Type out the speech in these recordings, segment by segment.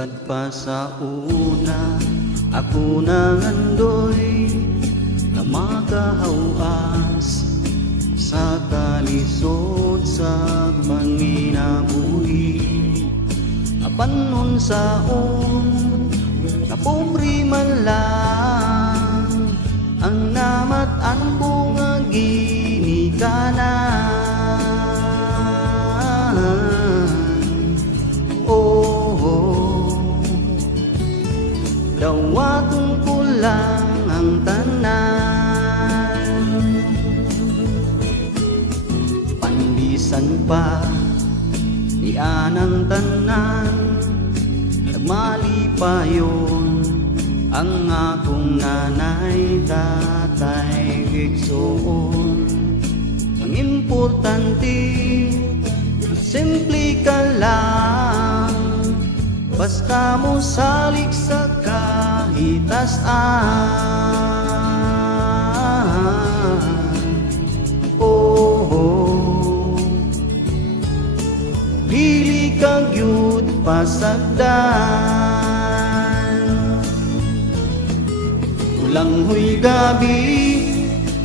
Sukad pa sa una, ako nangandoy na makahawas sa kalisod sa panginabuhi. Apan unsaon na pobre man lang ang namatan ko nga ginikanan. Dawaton ko lang ang tanan, pandisan pa ni anang tanan. Nagmali pa yun ang akong nanay, tatay, gigsoon. Ang importante, simple ka lang, basta mo salik sa kahitasan. Oh, dili ka gyud pasagdan. Ulanghoy gabi,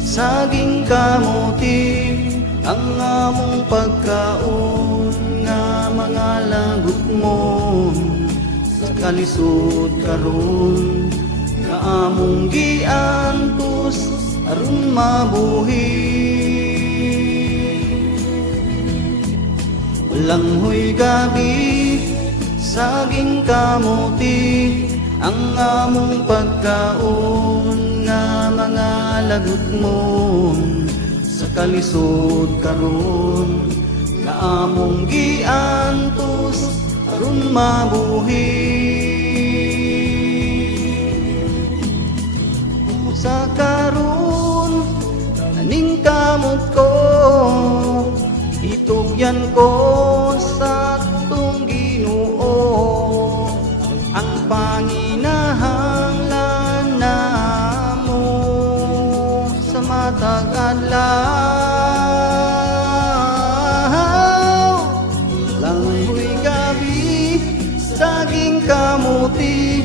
saging kamuti, ang among pagkaon nga mga lagot mo. Sa kalisod karon nga among giantos aron mabuhi. Ulanghoy gabi, saging kamuti, ang among pagkaon nga mga lagot mo. Sa kalisod karon nga among giantos aron mabuhi. Sa karon naning kamot ko, itugyan ko sa atong Ginoo ang panginahanglan namo sa matag adlaw. Langhoy gabi, saging kamuti,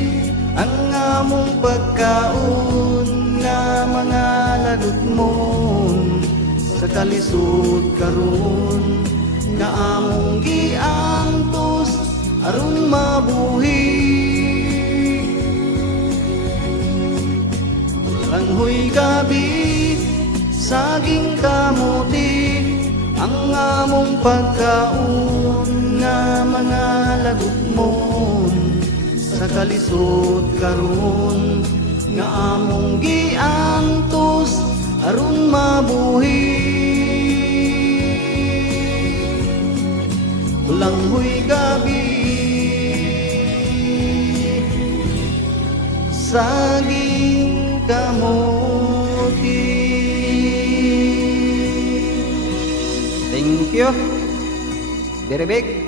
ang among pagkaon nga mga lagot mo. Sa kalisod karon nga among giantos aron mabuhi. Langhoy gabi, saging kamuti, ang among pagkaon nga mga lagot mo. Sa kalisod karon nga among giantos aron mabuhi. Langhoy gabi, saging kamuti. Thank you. Very big.